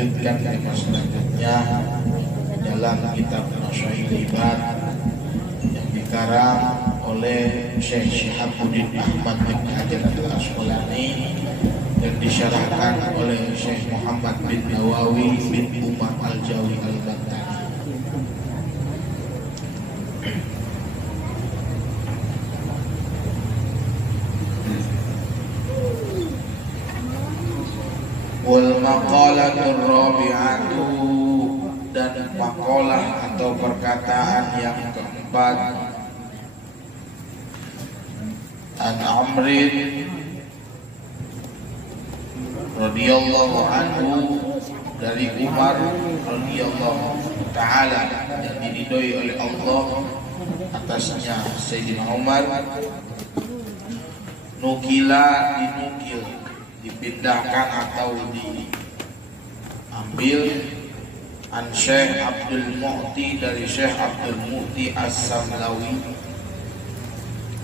lanjutkan tema selanjutnya dalam kitab Nasyahil Ibad yang dikarang oleh Syekh Syihabuddin Ahmad bin Hajar Al-Asqalani dan disyarahkan oleh Syekh Muhammad bin Nawawi bin Umar Al-Jawi Al-Bantani. Wal maqalatur rabi'atu, dan maqalah atau perkataan yang keempat, an Amrin radhiyallahu anhu, dari Umar radhiyallahu taala yang diridhoi oleh Allah atasnya Sayyidina Umar, dinukil, dipindahkan atau diambil, an Syekh Abdul Mu'ti, dari Syekh Abdul Mu'ti As-Samlawi,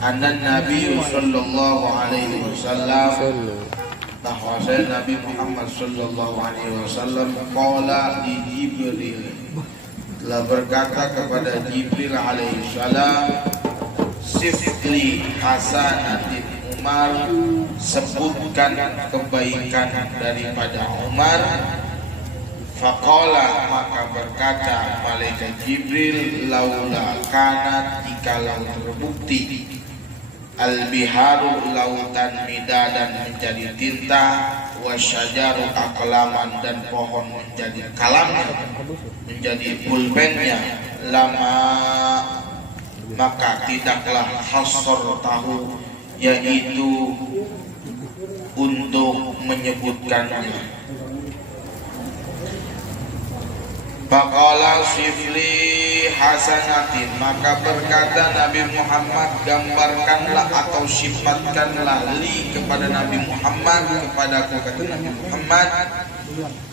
anna Nabi sallallahu alaihi wasallam, bahwa Nabi Muhammad sallallahu alaihi wasallam qala li Jibril, telah berkata kepada Jibril alaihi salam, sifli hasanatin Umar, sebutkan kebaikan daripada Umar. Faqala, maka berkata malaikat Jibril, laula kanat, jikalau terbukti, al-biharu, lautan midadan, menjadi tinta, wasyajaru aqlaman, dan pohon menjadi kalamnya, menjadi pulpennya, lama, maka tidaklah hasor tahu, yaitu untuk menyebutkannya. Faqala sifli hasanatin, maka berkata Nabi Muhammad, gambarkanlah atau sifatkanlah li kepada Nabi Muhammad, kepadaku, kata Nabi Muhammad,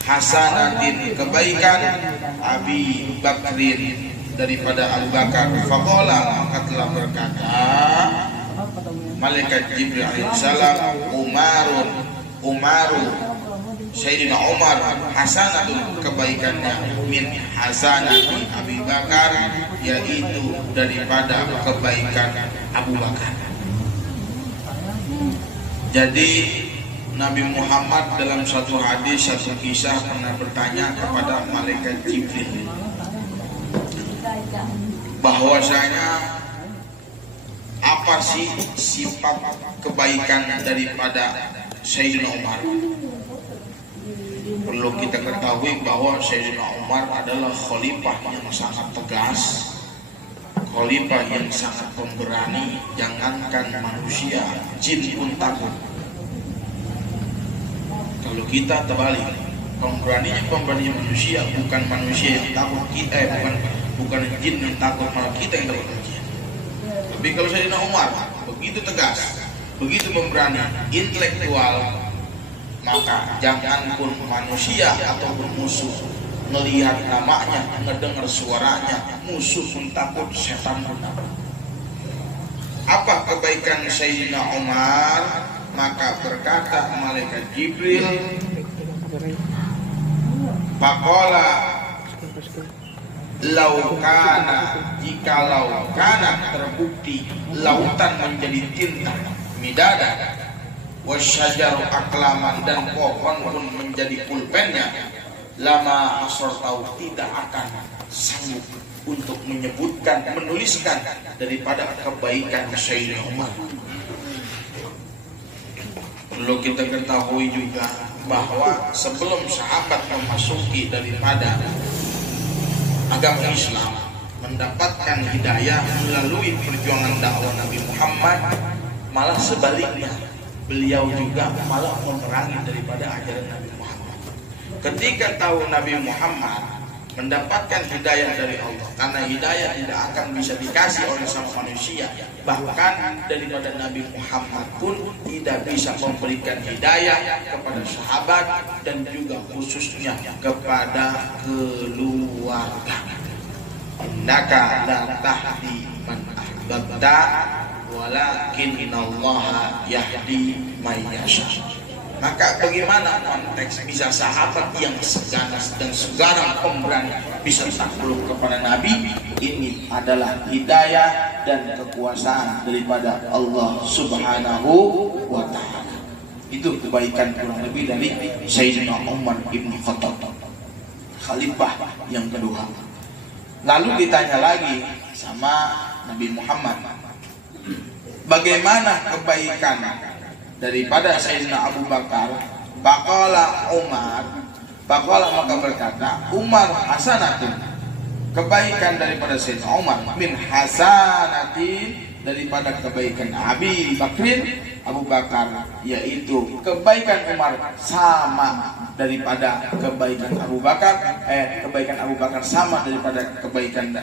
hasanatin, kebaikan, Abi Bakrin, daripada Abu Bakar. Faqala, maka telah berkata malaikat Jibril alaihissalam, Umaru, Sayyidina Umar, hasanatun, kebaikannya, min hasanati Abi Bakar, yaitu daripada kebaikan Abu Bakar. Jadi Nabi Muhammad dalam satu hadis, satu kisah pernah bertanya kepada malaikat Jibril bahwasanya apa sih sifat kebaikan daripada Sayyidina Umar. Perlu kita ketahui bahwa Sayyidina Umar adalah khalifah yang sangat tegas, khalifah yang sangat pemberani, jangankan manusia, jin pun takut. Kalau kita terbalik, pemberaninya manusia, bukan manusia yang takut kita, bukan jin yang takut, malah kita yang takut manusia. Tapi kalau Sayyidina Umar begitu tegas, begitu memberani, intelektual, maka jangan pun manusia ataupun musuh melihat namanya, mendengar suaranya, musuh pun takut, setan pun takut. Apa kebaikan Sayyidina Umar? Maka berkata malaikat Jibril, faqala laukana, jikalau kana terbukti lautan menjadi tinta, midada, wasyajaru aklaman, dan pohon pun menjadi pulpennya, lama asor tahu, tidak akan sanggup untuk menyebutkan, menuliskan daripada kebaikan Sayyidina Umar. Perlu kita ketahui juga bahwa sebelum sahabat memasuki daripada agama Islam, mendapatkan hidayah melalui perjuangan dakwah Nabi Muhammad, malah sebaliknya, beliau juga malah memerangi daripada ajaran Nabi Muhammad. Ketika tahu Nabi Muhammad mendapatkan hidayah dari Allah, karena hidayah tidak akan bisa dikasih oleh sama manusia, bahkan daripada Nabi Muhammad pun tidak bisa memberikan hidayah kepada sahabat dan juga khususnya kepada keluarga. Innaka la tahdi man ahbabta walakinnallaha yahdi may yasha. Maka bagaimana konteks bisa sahabat yang seganas dan segarang pemberani bisa takluk kepada Nabi? Ini adalah hidayah dan kekuasaan daripada Allah Subhanahu wa Ta'ala. Itu kebaikan kurang lebih dari Sayyidina Umar ibn Khattab, khalifah yang kedua. Lalu ditanya lagi sama Nabi Muhammad, bagaimana kebaikan daripada Sayyidina Abu Bakar? Baqala Umar, baqala maka berkata Umar hasanatun, kebaikan daripada Sayyidina Umar, min hasanatin, daripada kebaikan Abi Bakrin, Abu Bakar, yaitu kebaikan Umar sama daripada kebaikan Abu Bakar, kebaikan Abu Bakar sama daripada kebaikan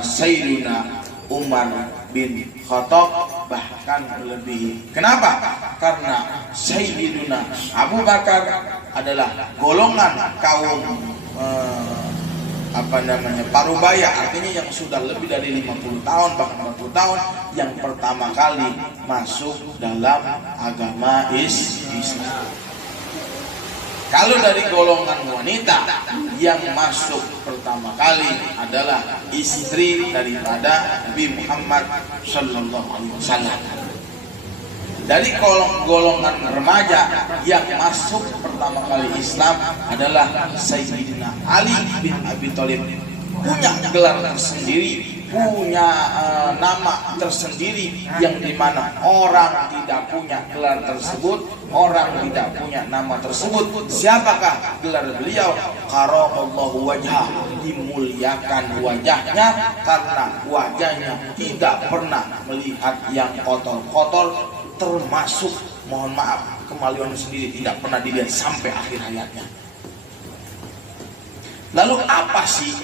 Sayyidina Umar bin Khattab, bahkan lebih. Kenapa? Karena Sayyidina Abu Bakar adalah golongan kaum parubaya, artinya yang sudah lebih dari 50 tahun bahkan 40 tahun yang pertama kali masuk dalam agama Islam. Kalau dari golongan wanita, yang masuk pertama kali adalah istri daripada Nabi Muhammad sallallahu alaihi wasallam. Dari golongan remaja, yang masuk pertama kali Islam adalah Sayyidina Ali bin Abi Thalib. Punya gelar tersendiri, punya nama tersendiri, yang dimana orang tidak punya gelar tersebut, orang tidak punya nama tersebut. Siapakah gelar beliau? Karamallahu wajhah, dimuliakan wajahnya, karena wajahnya tidak pernah melihat yang kotor-kotor, termasuk mohon maaf kemaluan sendiri tidak pernah dilihat sampai akhir hayatnya. Lalu apa sih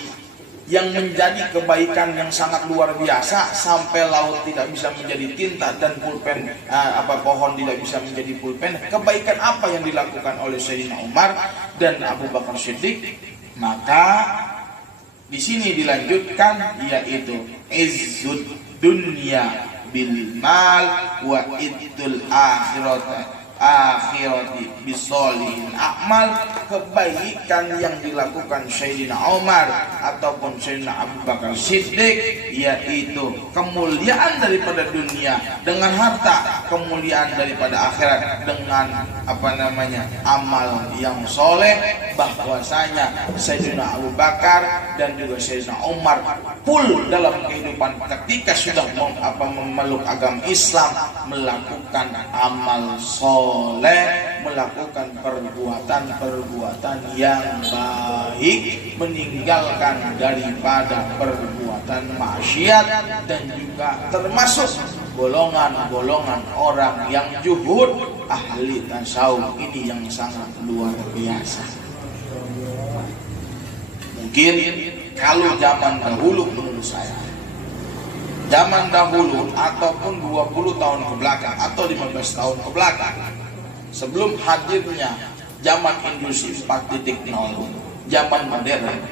yang menjadi kebaikan yang sangat luar biasa sampai laut tidak bisa menjadi tinta dan pulpen, pohon tidak bisa menjadi pulpen? Kebaikan apa yang dilakukan oleh Sayyidina Umar dan Abu Bakar Siddiq? Maka di sini dilanjutkan, yaitu izzud dunya bil mal wa idul akhirati bisolihin amal. Kebaikan yang dilakukan Sayyidina Umar ataupun Sayyidina Abu Bakar Siddiq, yaitu kemuliaan daripada dunia dengan harta, kemuliaan daripada akhirat dengan amal yang soleh. Bahwasanya Sayyidina Abu Bakar dan juga Sayyidina Umar full dalam kehidupan ketika sudah memeluk agama Islam, melakukan amal soleh, melakukan perbuatan yang baik, meninggalkan daripada perbuatan maksiat, dan juga termasuk golongan-golongan orang yang zuhud, ahli tasawuf. Ini yang sangat luar biasa. Mungkin kalau zaman dahulu, menurut saya zaman dahulu ataupun 20 tahun ke belakang atau 15 tahun ke belakang, sebelum hadirnya zaman industri 4.0, zaman modern,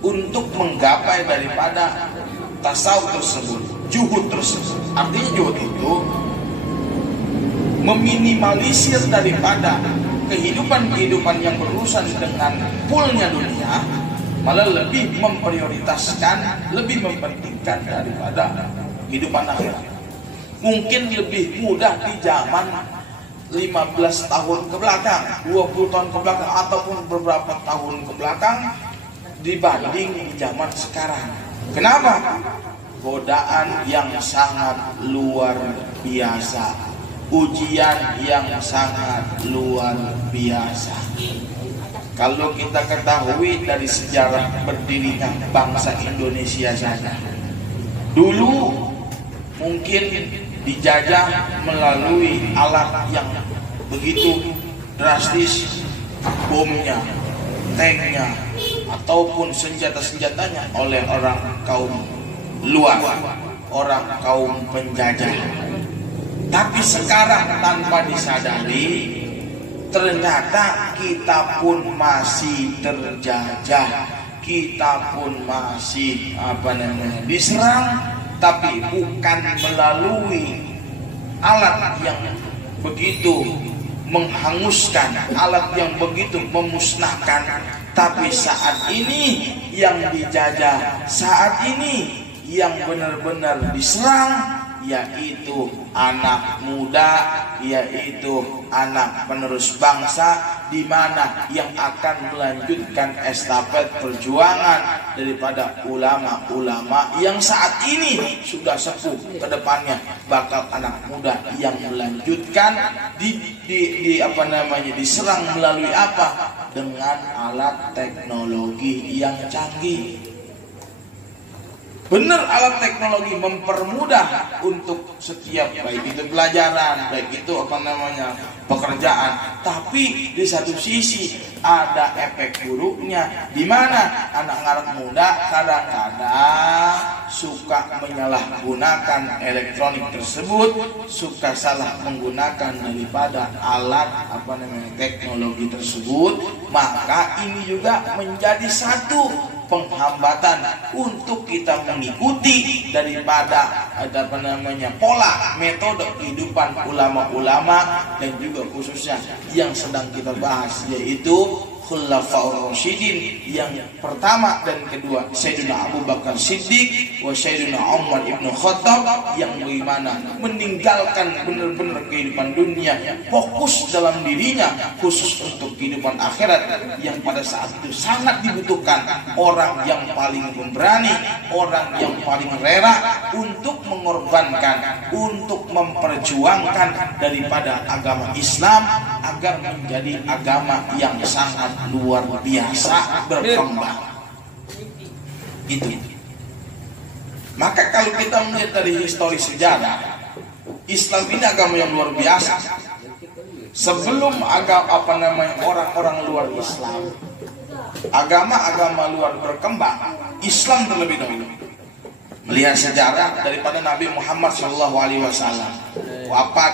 untuk menggapai daripada tasawuf tersebut, zuhud tersebut, artinya zuhud itu meminimalisir daripada kehidupan yang berurusan dengan pulnya dunia, malah lebih memprioritaskan, lebih mementingkan daripada kehidupan akhirat. Mungkin lebih mudah di zaman 15 tahun ke belakang, 20 tahun ke belakang, ataupun beberapa tahun ke belakang dibanding di zaman sekarang. Kenapa? Godaan yang sangat luar biasa, ujian yang sangat luar biasa. Kalau kita ketahui dari sejarah berdirinya bangsa Indonesia saja, dulu mungkin dijajah melalui alat yang begitu drastis, bomnya, tanknya, ataupun senjata-senjatanya oleh orang kaum luar, orang kaum penjajah. Tapi sekarang tanpa disadari, ternyata kita pun masih terjajah, kita pun masih diserang, tapi bukan melalui alat yang begitu menghanguskan, alat yang begitu memusnahkan. Tapi saat ini yang dijajah, saat ini yang benar-benar diserang, yaitu anak muda, yaitu anak penerus bangsa, di mana yang akan melanjutkan estafet perjuangan daripada ulama-ulama yang saat ini sudah sepuh. Ke depannya bakal anak muda yang melanjutkan diserang melalui apa? Dengan alat teknologi yang canggih. Benar, alat teknologi mempermudah untuk setiap, baik itu pelajaran, baik itu pekerjaan. Tapi di satu sisi ada efek buruknya, di mana anak-anak muda kadang-kadang suka menyalahgunakan elektronik tersebut, suka salah menggunakan daripada alat teknologi tersebut. Maka ini juga menjadi satu penghambatan untuk kita mengikuti daripada pola metode kehidupan ulama-ulama, dan juga khususnya yang sedang kita bahas, yaitu Khulafaur Rasyidin. Yang pertama dan kedua Sayyidina Abu Bakar Siddiq wa Sayyidina Umar ibn Khattab, yang bagaimana meninggalkan benar-benar kehidupan dunia, fokus dalam dirinya khusus untuk kehidupan akhirat, yang pada saat itu sangat dibutuhkan orang yang paling pemberani, orang yang paling rela untuk mengorbankan, untuk memperjuangkan daripada agama Islam agar menjadi agama yang sangat luar biasa berkembang. Itu. Maka kalau kita melihat dari histori sejarah, Islam ini agama yang luar biasa. Sebelum orang-orang luar Islam, agama-agama luar berkembang, Islam terlebih dahulu. Melihat sejarah daripada Nabi Muhammad SAW wafat,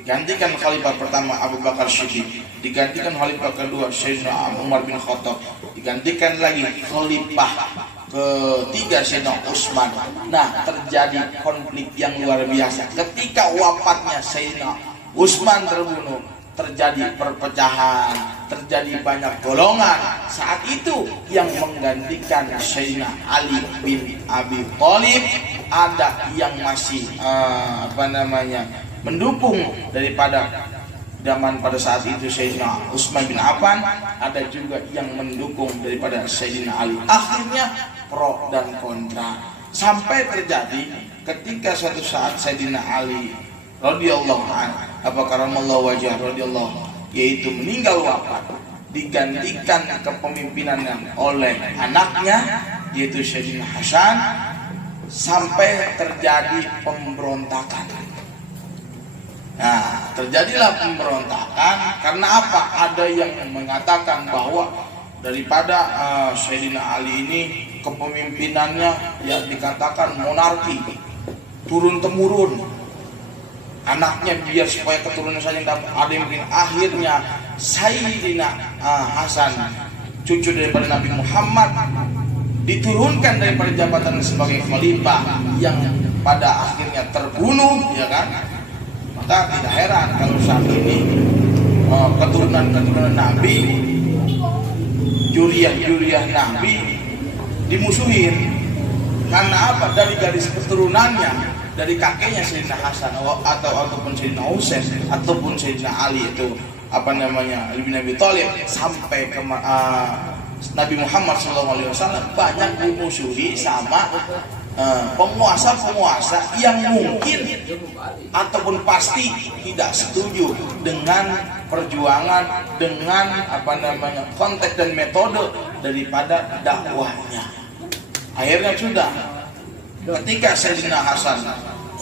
digantikan khalifah pertama Abu Bakar Siddiq, digantikan khalifah kedua Sayyidina Umar bin Khattab, digantikan lagi khalifah ketiga Sayyidina Utsman. Nah, terjadi konflik yang luar biasa. Ketika wafatnya Sayyidina Utsman terbunuh, terjadi perpecahan, terjadi banyak golongan. Saat itu yang menggantikan Sayyidina Ali bin Abi Thalib, ada yang masih mendukung daripada zaman pada saat itu Sayyidina Utsman bin Affan, ada juga yang mendukung daripada Sayyidina Ali. Akhirnya pro dan kontra, sampai terjadi ketika suatu saat Sayyidina Ali radhiyallahu anhu karamallahu wajhah radhiyallahu, yaitu meninggal wafat, digantikan kepemimpinannya oleh anaknya yaitu Sayyidina Hasan, sampai terjadi pemberontakan. Nah, terjadilah pemberontakan karena apa? Ada yang mengatakan bahwa daripada Sayyidina Ali ini kepemimpinannya yang dikatakan monarki, turun temurun, anaknya biar supaya keturunan saja dapat. Ada yang mungkin akhirnya Sayyidina Hasan, cucu daripada Nabi Muhammad, diturunkan daripada jabatan sebagai khalifah, yang pada akhirnya terbunuh, ya kan? Maka tidak heran kalau saat ini keturunan Nabi, juriyah Nabi dimusuhin. Karena apa? Dari garis keturunannya, dari kakeknya Sayyidina Hasan ataupun Sayyidina Husain ataupun Sayyidina Ali, itu Ali bin Abi Thalib, sampai ke Nabi Muhammad SAW banyak dimusuhi sama penguasa-penguasa yang mungkin ataupun pasti tidak setuju dengan perjuangan, dengan konteks dan metode daripada dakwahnya. Akhirnya sudah ketika Sayyidina Hasan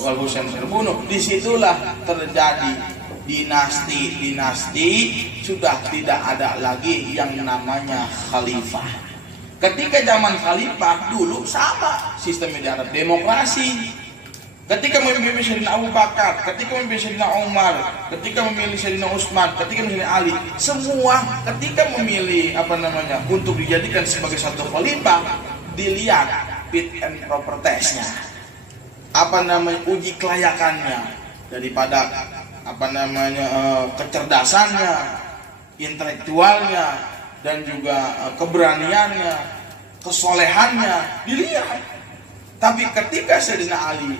wal Husain terbunuh, disitulah terjadi dinasti, sudah tidak ada lagi yang namanya khalifah. Ketika zaman khalifah dulu sama sistemnya di Arab, demokrasi. Ketika memimpin Sayyidina Abu Bakar, ketika memimpin Sayyidina Umar, ketika memilih Sayyidina Utsman, ketika memilih Ali, semua ketika memilih untuk dijadikan sebagai satu khalifah, dilihat fit and proper test-nya, uji kelayakannya daripada kecerdasannya, intelektualnya, dan juga keberaniannya, kesolehannya dilihat. Tapi ketika Sayyidina Ali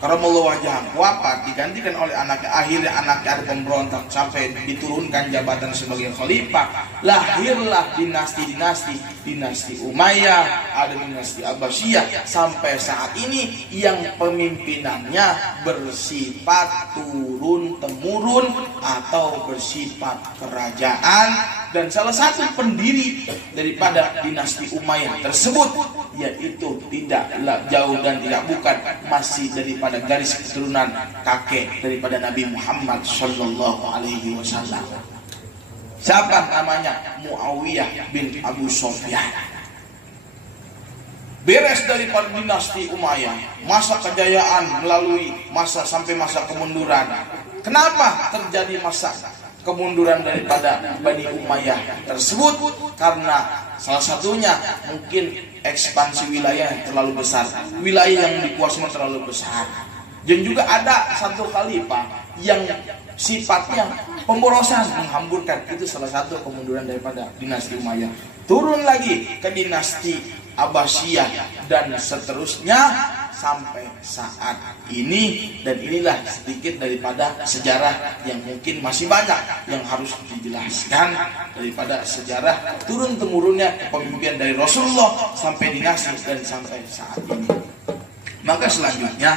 karamallahu wajhahu wafat, digantikan oleh anaknya, akhirnya anaknya ada pemberontak sampai diturunkan jabatan sebagai khalifah, lahirlah dinasti Umayyah, ada dinasti Abbasiyah, sampai saat ini yang pemimpinannya bersifat turun temurun atau bersifat kerajaan. Dan salah satu pendiri daripada dinasti Umayyah tersebut yaitu tidaklah jauh dan tidak bukan, masih daripada garis keturunan kakek daripada Nabi Muhammad Sallallahu Alaihi Wasallam. Siapa namanya? Muawiyah bin Abu Sufyan. Beres daripada dinasti Umayyah, masa kejayaan melalui masa sampai masa kemunduran. Kenapa terjadi masa kemunduran daripada Bani Umayyah tersebut? Karena salah satunya mungkin ekspansi wilayah terlalu besar, wilayah yang dikuasai terlalu besar, dan juga ada satu khalifah yang sifatnya pemborosan, menghamburkan. Itu salah satu kemunduran daripada dinasti Umayyah. Turun lagi ke dinasti Abbasiyah dan seterusnya sampai saat ini. Dan inilah sedikit daripada sejarah yang mungkin masih banyak yang harus dijelaskan daripada sejarah turun temurunnya kepemimpinan dari Rasulullah sampai dinasti dan sampai saat ini. Maka selanjutnya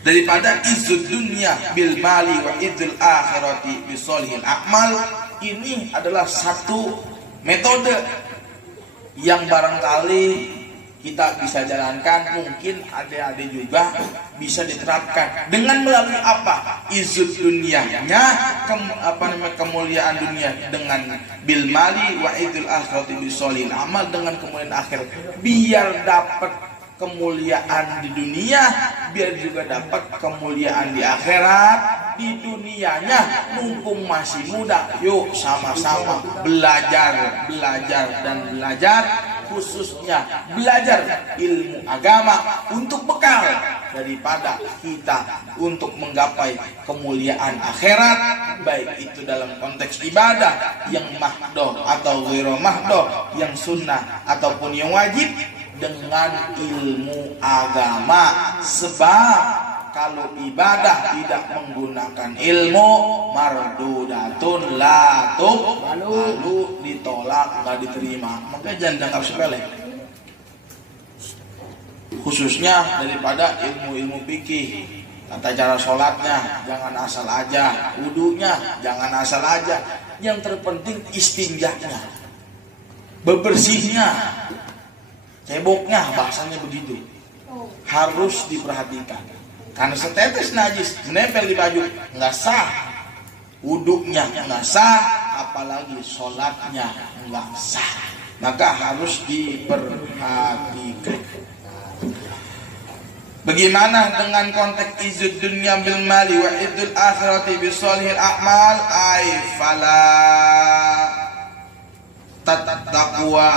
daripada izzud dunya bil mali wa izzul akhirati bi sholihil a'mal, ini adalah satu metode yang barangkali kita bisa jalankan, mungkin adik-adik juga bisa diterapkan dengan melalui apa? Izzud dunyanya, kemuliaan dunia dengan bil mali wa idul akhirati bisolil amal, dengan kemuliaan akhir, biar dapat kemuliaan di dunia, biar juga dapat kemuliaan di akhirat. Di dunianya mumpung masih muda, yuk sama-sama belajar dan belajar, khususnya belajar ilmu agama untuk bekal daripada kita untuk menggapai kemuliaan akhirat, baik itu dalam konteks ibadah yang mahdoh atau ghairu mahdoh, yang sunnah ataupun yang wajib, dengan ilmu agama. Sebab kalau ibadah tidak menggunakan ilmu, mardudatun la lalu ditolak, nggak diterima. Maka jangan dianggap sepele, khususnya daripada ilmu-ilmu fikih. Tata cara sholatnya jangan asal aja, wudunya jangan asal aja, yang terpenting istinjanya, bebersihnya, ceboknya, bahasanya begitu, harus diperhatikan. Karena setetes najis menempel di baju nggak sah, wuduknya nggak sah, apalagi sholatnya nggak sah. Maka harus diperhatikan. Bagaimana dengan konteks izzud dunya bil mali wa izzul akhirati bi sholihil a'mal? Ay fala tattaqwa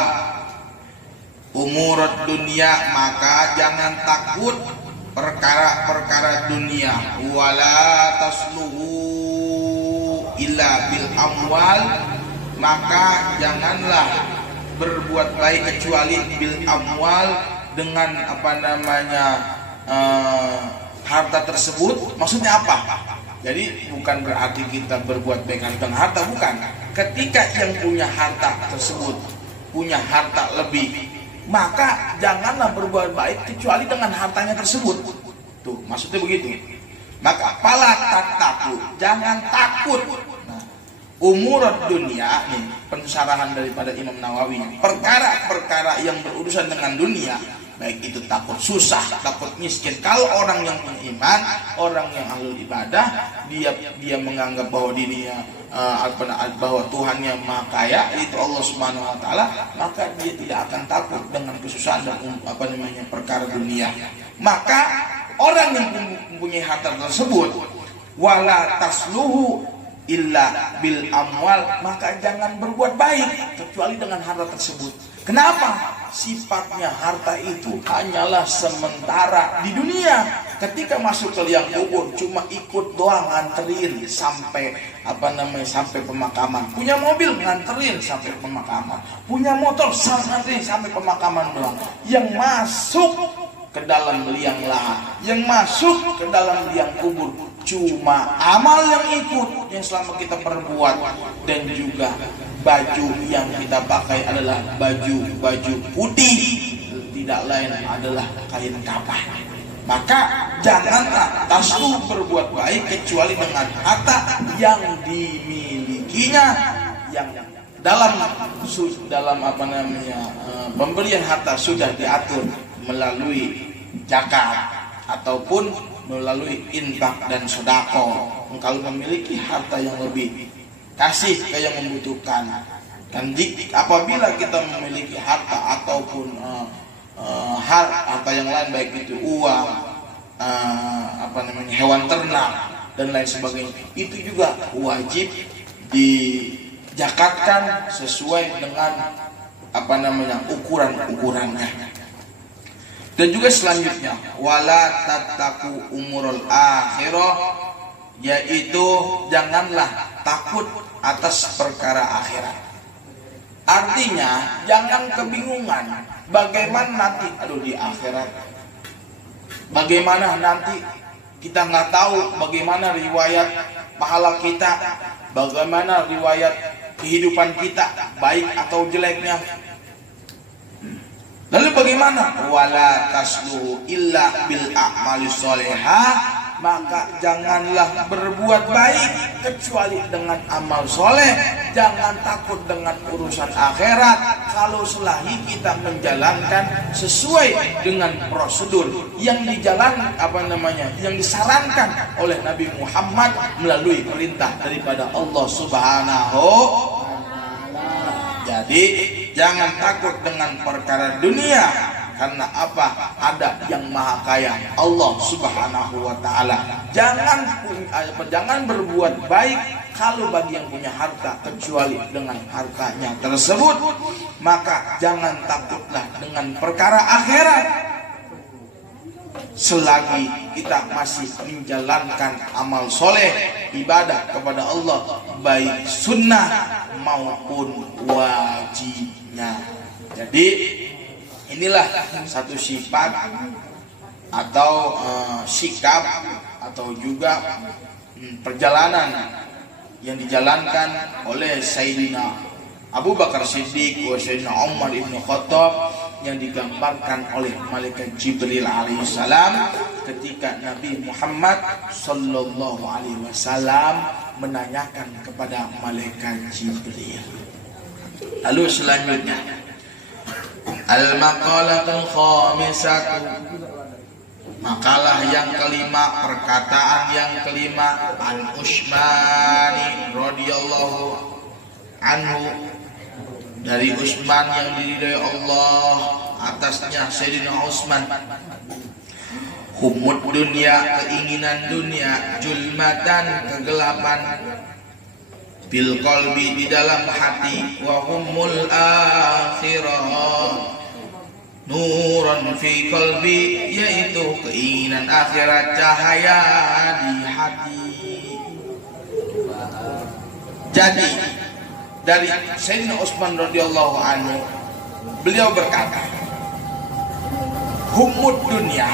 umurud dunya, maka jangan takut perkara-perkara dunia. Wala tasluhu illa bil amwal, maka janganlah berbuat baik kecuali bil amwal, dengan harta tersebut. Maksudnya apa? Jadi bukan berarti kita berbuat baik dengan harta, bukan. Ketika yang punya harta tersebut punya harta lebih, maka janganlah berbuat baik kecuali dengan hartanya tersebut. Tuh, maksudnya begitu. Maka pala takut, jangan takut. Nah, umurud dunia, nih pensarahan daripada Imam Nawawi. Perkara-perkara yang berurusan dengan dunia, baik itu takut susah, takut miskin. Kalau orang yang punya iman, orang yang ahlul ibadah, dia menganggap bahwa dirinya bahwa Tuhannya Maha Kaya, itu Allah Subhanahu wa taala, maka dia tidak akan takut dengan kesusahan dan perkara dunia. Maka orang yang mempunyai harta tersebut, wala tasluhu illa bil amwal, maka jangan berbuat baik kecuali dengan harta tersebut. Kenapa? Sifatnya harta itu hanyalah sementara di dunia. ketika masuk ke liang kubur cuma ikut doang nganterin sampai sampai pemakaman. Punya mobil nganterin sampai pemakaman. Punya motor nganterin sampai pemakaman doang. Yang masuk ke dalam liang lahat, yang masuk ke dalam liang kubur cuma amal yang ikut yang selama kita perbuat, dan juga baju yang kita pakai adalah baju putih, tidak lain adalah kain kafan. Maka janganlah taslu berbuat baik kecuali dengan harta yang dimilikinya, yang dalam pemberian harta sudah diatur melalui zakat ataupun melalui infak dan sedekah. Kalau memiliki harta yang lebih, kasih ke yang membutuhkan. Dan apabila kita memiliki harta ataupun harta yang lain, baik itu uang, hewan ternak dan lain sebagainya, itu juga wajib dijakatkan sesuai dengan ukuran-ukurannya. Dan juga selanjutnya, wala tattaku umurul akhirah, yaitu janganlah takut atas perkara akhirat. Artinya jangan kebingungan bagaimana nanti, di akhirat bagaimana nanti, kita nggak tahu bagaimana riwayat pahala kita, bagaimana riwayat kehidupan kita, baik atau jeleknya. Lalu bagaimana? Wala taslu illa bil a'mali sholihah, maka janganlah berbuat baik kecuali dengan amal soleh. Jangan takut dengan urusan akhirat kalau selagi kita menjalankan sesuai dengan prosedur yang yang disarankan oleh Nabi Muhammad melalui perintah daripada Allah Subhanahu. Jadi jangan takut dengan perkara dunia, karena apa? Ada yang maha kaya, Allah Subhanahu wa ta'ala. Jangan berbuat baik kalau bagi yang punya harta kecuali dengan hartanya tersebut. Maka jangan takutlah dengan perkara akhirat selagi kita masih menjalankan amal soleh, ibadah kepada Allah, baik sunnah maupun wajibnya. Jadi inilah satu sifat atau sikap atau juga perjalanan yang dijalankan oleh Sayyidina Abu Bakar Siddiq wa Sayyidina Umar ibn Khattab, yang digambarkan oleh malaikat Jibril alaihissalam ketika Nabi Muhammad sallallahu alaihi wasallam menanyakan kepada malaikat Jibril. Lalu selanjutnya, al-maqalatul khamisatu, makalah yang kelima, perkataan yang kelima, an Utsmani radhiyallahu anhu, dari Utsman yang diridhai Allah atasnya, Sayyidina Utsman, humud dunia, keinginan dunia, julmatan, kegelapan, bil qalbi, di dalam hati, wa humul akhirah, nuran fi qalbi, yaitu keinginan akhirat, cahaya di hati. Jadi dari Sayyidina Utsman radhiyallahu anhu, beliau berkata, humud dunia,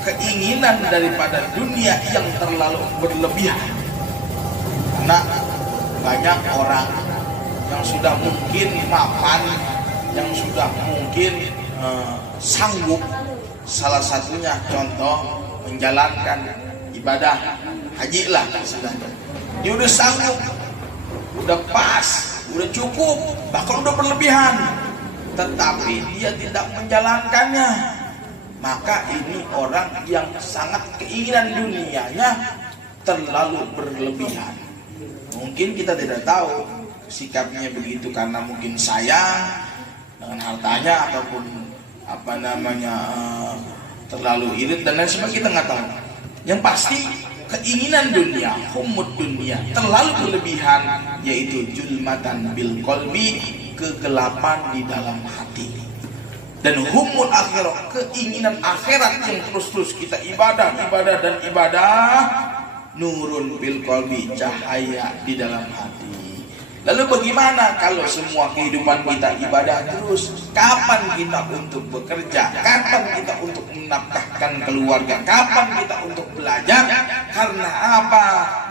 keinginan daripada dunia yang terlalu berlebihan. Karena banyak orang yang sudah mungkin mapan, yang sudah mungkin sanggup, salah satunya contoh menjalankan ibadah haji lah istilahnya. Dia udah sanggup, udah pas, udah cukup, bahkan udah berlebihan, tetapi dia tidak menjalankannya. Maka ini orang yang sangat keinginan dunianya terlalu berlebihan. Mungkin kita tidak tahu sikapnya begitu karena mungkin sayang dengan hartanya ataupun terlalu irit dan lain sebagainya, kita nggak tahu. Yang pasti keinginan dunia, humud dunia, terlalu berlebihan, yaitu julmatan bil qalbi, kegelapan di dalam hati. Dan humul akhirah, keinginan akhirat yang terus-terus kita ibadah dan ibadah. Nurun bil qalbi, cahaya di dalam hati. Lalu bagaimana kalau semua kehidupan kita ibadah terus? Kapan kita untuk bekerja? Kapan kita untuk menafkahkan keluarga? Kapan kita untuk belajar? Karena apa?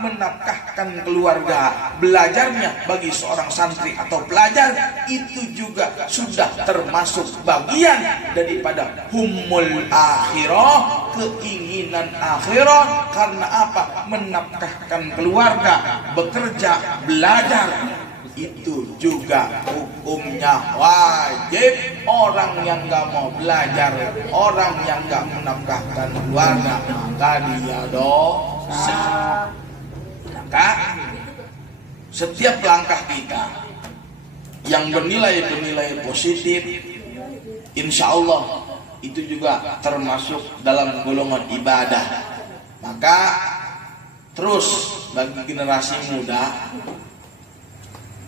Menafkahkan keluarga, belajarnya bagi seorang santri atau pelajar itu juga sudah termasuk bagian daripada humul akhirah, keinginan akhirat. Karena apa? Menafkahkan keluarga, bekerja, belajar, itu juga hukumnya wajib. Orang yang gak mau belajar, orang yang gak menafkahkan keluarga, maka dia dosa. Maka setiap langkah kita yang bernilai positif, insya Allah itu juga termasuk dalam golongan ibadah. Maka terus bagi generasi muda,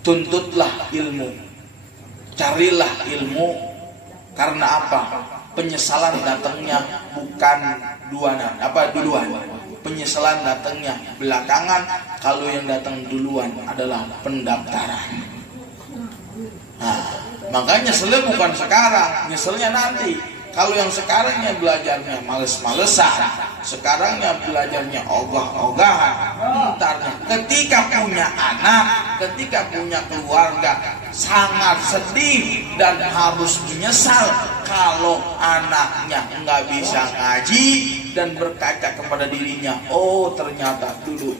tuntutlah ilmu, carilah ilmu. Karena apa? Penyesalan datangnya bukan duluan. Penyesalan datangnya belakangan. Kalau yang datang duluan adalah pendaftaran. Nah, makanya nyeselnya bukan sekarang, nyeselnya nanti. Kalau yang sekarangnya belajarnya males-malesan, sekarangnya belajarnya ogah-ogahan, entarnya ketika punya anak, ketika punya keluarga, sangat sedih dan harus menyesal kalau anaknya nggak bisa ngaji dan berkaca kepada dirinya, oh ternyata dulu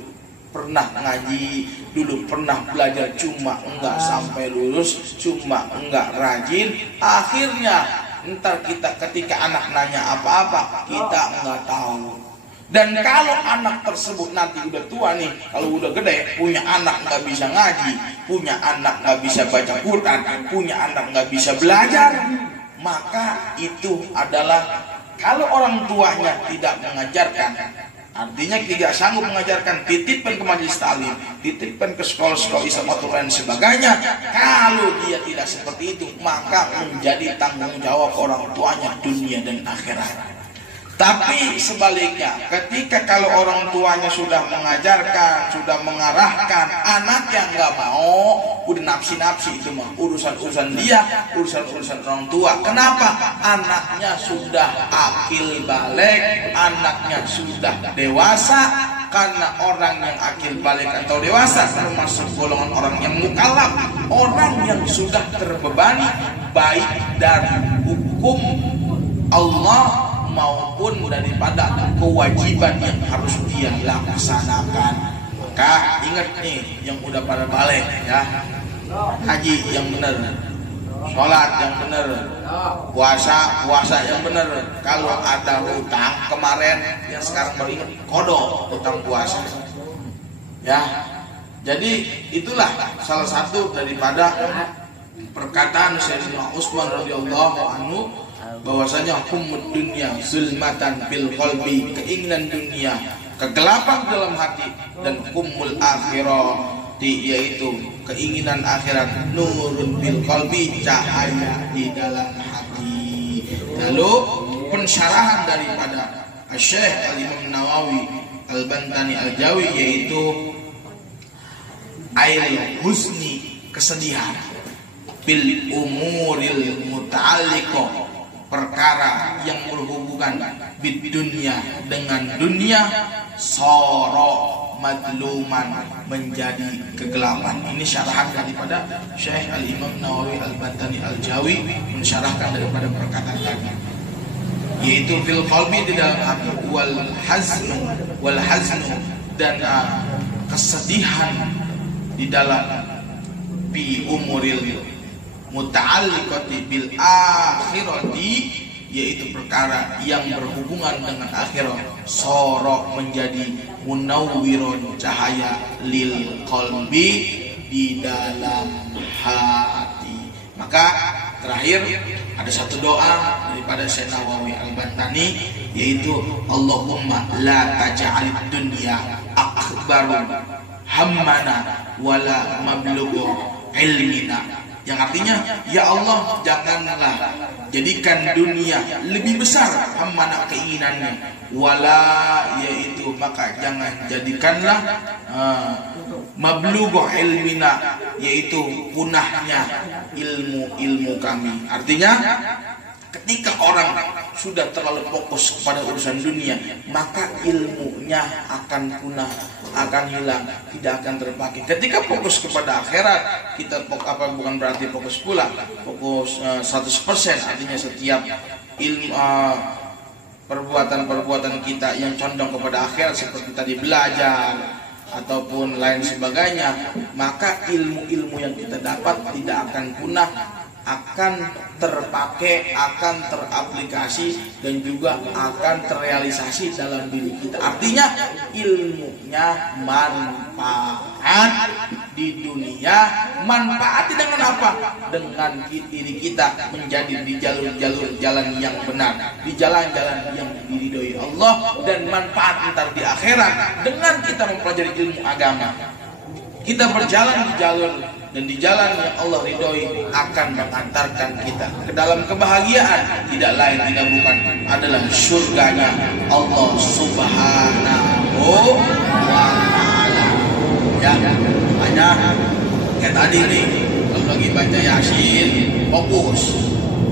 pernah ngaji, dulu pernah belajar, cuma enggak sampai lulus, cuma enggak rajin. Akhirnya ntar kita ketika anak nanya apa-apa, kita nggak tahu. Dan kalau anak tersebut nanti udah tua nih, kalau udah gede, punya anak nggak bisa ngaji, punya anak nggak bisa baca Quran, punya anak nggak bisa belajar, maka itu adalah kalau orang tuanya tidak mengajarkan, artinya tidak sanggup mengajarkan, titipkan ke majelis taklim, titipkan ke sekolah-sekolah Islam atau lain sebagainya. Kalau dia tidak seperti itu, maka menjadi tanggung jawab orang tuanya dunia dan akhirat. Tapi sebaliknya, ketika kalau orang tuanya sudah mengajarkan, sudah mengarahkan, anak yang nggak mau, udah nafsi-nafsi, itu mah urusan-urusan dia, urusan-urusan orang tua. Kenapa? Anaknya sudah akil balik, anaknya sudah dewasa. Karena orang yang akil balik atau dewasa termasuk golongan orang yang mukallaf, orang yang sudah terbebani baik dari hukum Allah maupun daripada kewajiban yang harus dia laksanakan. Maka ingat nih yang udah pada balik ya, haji yang benar, sholat yang benar, puasa yang benar. Kalau ada hutang kemarin yang sekarang baru ingat, kodok hutang puasa ya. Jadi itulah salah satu daripada perkataan Sayyidina Utsman radhiyallahu anhu, bahwasanya humud dunya zulmatan fil qalbi, keinginan dunia, kegelapan dalam hati, dan humul akhirah, yaitu keinginan akhirat, nurun bil qalbi, cahaya di dalam hati. Lalu pensyarahan daripada Syekh Al-Imam Nawawi Al-Bantani Al-Jawi, yaitu ail husni, kesedihan, bil umuril muta'alliqah, perkara yang berhubungan bid dunia, dengan dunia, soro madluman, menjadi kegelapan. Ini syarahan daripada Syekh Al-Imam Nawawi Al-Bantani Al-Jawi, mensyarahkan daripada perkataan tadi, yaitu fil qalbi, di dalam hati, wal haznu dan kesedihan di dalam bi umuril muta'alliqati bil akhirati, yaitu perkara yang berhubungan dengan akhirat, sorok menjadi munawwirun, cahaya, lil qalbi, di dalam hati. Maka terakhir ada satu doa daripada Syekh Nawawi Al-Bantani, yaitu Allahumma la taj'alid dunya akbaru hammana wala mablughu ilmina, yang artinya, ya Allah, janganlah jadikan dunia lebih besar mana keinginannya, wala yaitu maka jangan jadikanlah mablughu ilmina yaitu punahnya ilmu kami. Artinya ketika orang sudah terlalu fokus kepada urusan dunia, maka ilmunya akan punah, akan hilang, tidak akan terpakai. Ketika fokus kepada akhirat, kita bukan berarti fokus pula, fokus 100%, artinya setiap ilmu perbuatan-perbuatan kita yang condong kepada akhirat seperti tadi belajar ataupun lain sebagainya, maka ilmu-ilmu yang kita dapat tidak akan punah, akan terpakai, akan teraplikasi dan juga akan terrealisasi dalam diri kita. Artinya ilmunya manfaat di dunia, manfaat dengan apa? Dengan diri kita menjadi di jalur-jalur jalan yang benar, di jalan-jalan yang diridhoi Allah, dan manfaat ntar di akhirat dengan kita mempelajari ilmu agama. Kita berjalan di jalur dan di jalan yang Allah ridhoi akan mengantarkan kita ke dalam kebahagiaan, tidak lain tidak bukan adalah surganya Allah Subhanahu wa ta'ala. Ya, hanya kayak tadi nih, kalau lagi baca Yasin fokus.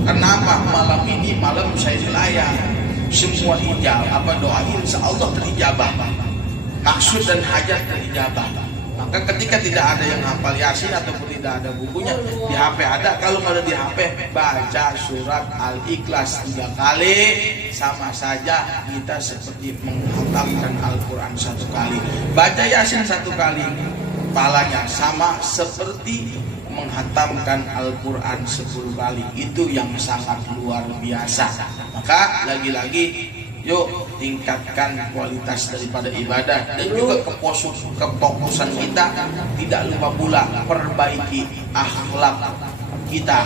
Kenapa? Malam ini malam saya selayang, semua ijabah, doa insya Allah terijabah, maksud dan hajat terijabah. Maka ketika tidak ada yang hafal Yasin ataupun tidak ada bukunya, di HP ada. Kalau nggak ada di HP, baca surat Al-Ikhlas 3 kali, sama saja kita seperti menghatamkan Al-Quran 1 kali. Baca Yasin 1 kali, pahalanya sama seperti menghatamkan Al-Quran 10 kali. Itu yang sangat luar biasa. Maka lagi-lagi yuk tingkatkan kualitas daripada ibadah dan juga kefokusan kita. Tidak lupa pula perbaiki akhlak kita,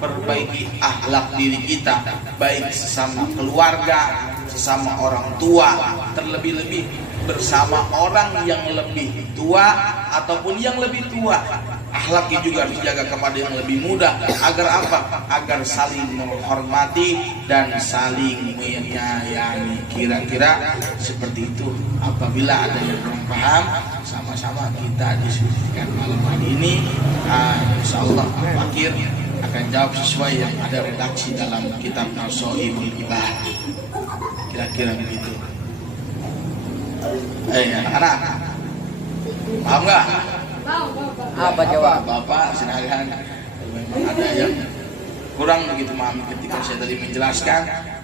perbaiki akhlak diri kita, baik sesama keluarga, sesama orang tua, terlebih-lebih bersama orang yang lebih tua ataupun yang lebih tua. Akhlaknya juga harus dijaga kepada yang lebih muda. Agar apa? Agar saling menghormati dan saling menyayangi. Kira-kira seperti itu. Apabila ada yang belum paham, sama-sama kita diskusikan malam hari ini. Insya Allah Fakir akan jawab sesuai yang ada redaksi dalam kitab Nasoibul Ibad. Kira-kira begitu. Anak-anak, paham nggak? Apa jawab Bapak? Silakan. Memang ada yang kurang begitu memahami ketika saya tadi menjelaskan,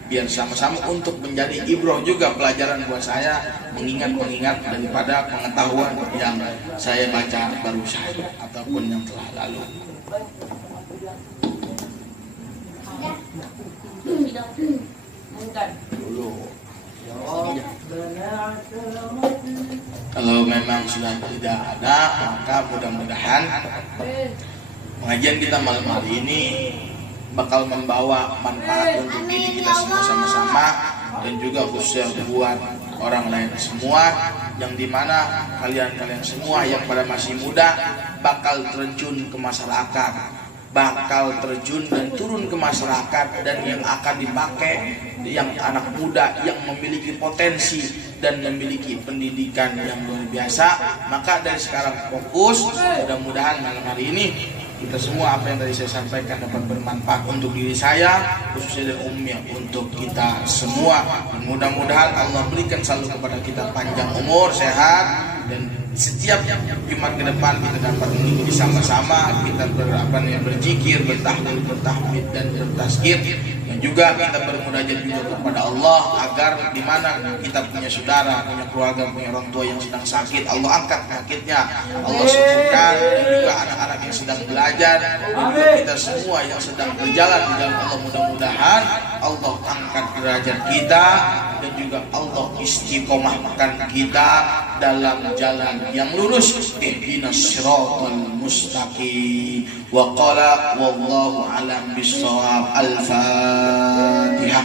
biar sama-sama untuk menjadi ibroh juga pelajaran buat saya, mengingat daripada pengetahuan yang saya baca baru saja ataupun yang telah lalu. Dulu. Kalau memang sudah tidak ada, maka mudah-mudahan pengajian kita malam hari ini bakal membawa manfaat untuk diri kita semua sama-sama, dan juga khususnya buat orang lain semua, yang dimana kalian semua yang pada masih muda bakal terjun ke masyarakat, bakal terjun dan turun ke masyarakat, dan yang akan dipakai yang anak muda yang memiliki potensi dan memiliki pendidikan yang luar biasa. Maka dari sekarang fokus, mudah-mudahan malam hari ini kita semua apa yang tadi saya sampaikan dapat bermanfaat untuk diri saya khususnya dan umumnya untuk kita semua. Mudah-mudahan Allah berikan selalu kepada kita panjang umur, sehat, dan setiap Jumat ke depan kita dapat mengikuti sama-sama, kita berzikir, bertahlil, bertahmid dan bertazkir, dan juga kita bermunajat juga kepada Allah agar di mana kita punya saudara, punya keluarga, punya orang tua yang sedang sakit, Allah angkat sakitnya, Allah sembuhkan, dan juga anak-anak yang sedang belajar, dan juga kita semua yang sedang berjalan di dalam Allah, mudah-mudahan Allah angkat derajat kita dan juga Allah istiqomahkan kita dalam jalan yang lurus. Ihdinas siratal mustaqim. Wa qala wallahu a'lam bissawab. Al-Fatihah.